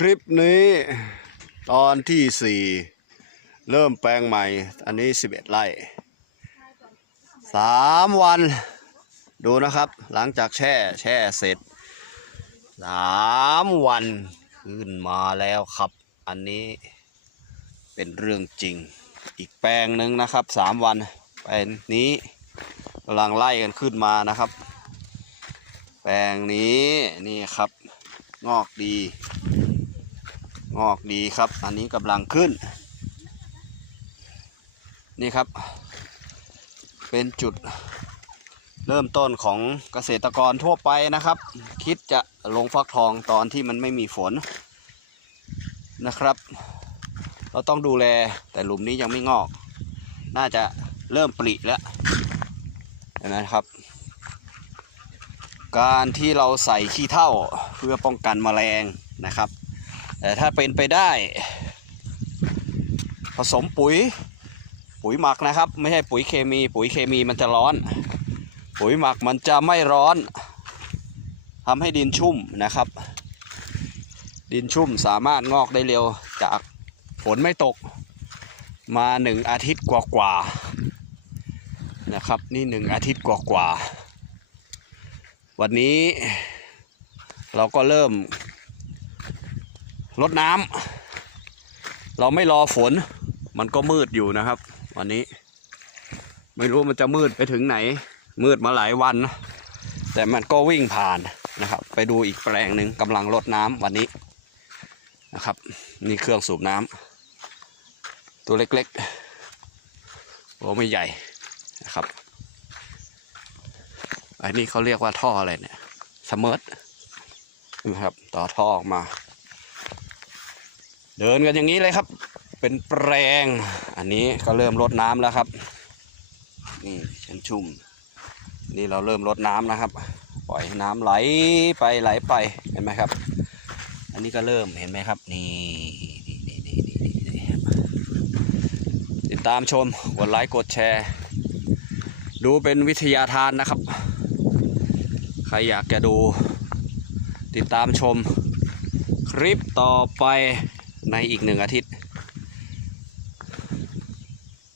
คลิปนี้ตอนที่สี่เริ่มแปลงใหม่ อันนี้สิบเอ็ดไร่สามวันดูนะครับ หลังจากแช่แช่เสร็จสามวันขึ้นมาแล้วครับ อันนี้เป็นเรื่องจริง อีกแปลงหนึ่งนะครับสามวันแปลงนี้กำลังไล่กันขึ้นมานะครับ แปลงนี้นี่ครับงอกดี งอกดีครับ อันนี้กำลังขึ้น นี่ครับ เป็นจุดเริ่มต้นของเกษตรกรทั่วไปนะครับ คิดจะลงฟักทองตอนที่มันไม่มีฝนนะครับ เราต้องดูแลแต่หลุมนี้ยังไม่งอก น่าจะเริ่มปริแล้วนไหมครับ การที่เราใส่ขี้เถ้าเพื่อป้องกันแมลงนะครับ แต่ถ้าเป็นไปได้ ผสมปุ๋ย ปุ๋ยหมักนะครับ ไม่ใช่ปุ๋ยเคมี ปุ๋ยเคมีมันจะร้อน ปุ๋ยหมักมันจะไม่ร้อนทำให้ดินชุ่มนะครับ ดินชุ่มสามารถงอกได้เร็วจากฝนไม่ตก มาหนึ่งอาทิตย์กว่าๆนะครับ นี่หนึ่งอาทิตย์กว่าๆวันนี้เราก็เริ่ม ลดน้ำเราไม่รอฝน มันก็มืดอยู่นะครับ วันนี้ ไม่รู้มันจะมืดไปถึงไหน มืดมาหลายวันนะแต่มันก็วิ่งผ่านนะครับ ไปดูอีกแปลงหนึ่งกำลังลดน้ำวันนี้นะครับ นี่เครื่องสูบน้ำตัวเล็กๆโอ้ไม่ใหญ่นะครับอันนี้เขาเรียกว่าท่ออะไรเนี่ยสเมิร์ตนะครับ ต่อท่อออกมา เดินกันอย่างนี้เลยครับ เป็นแปลง อันนี้ก็เริ่มลดน้ำแล้วครับ นี่ชันชุ่ม นี่เราเริ่มลดน้ำนะครับ ปล่อยให้น้ำไหลไปไหลไปเห็นไหมครับ อันนี้ก็เริ่มเห็นไหมครับนี่นี่นี่นี่นี่ติดตามชมกดไลค์กดแชร์ ดูเป็นวิทยาทานนะครับ ใครอยากจะดู ติดตามชม คลิปต่อไป ในอีกหนึ่งอาทิตย์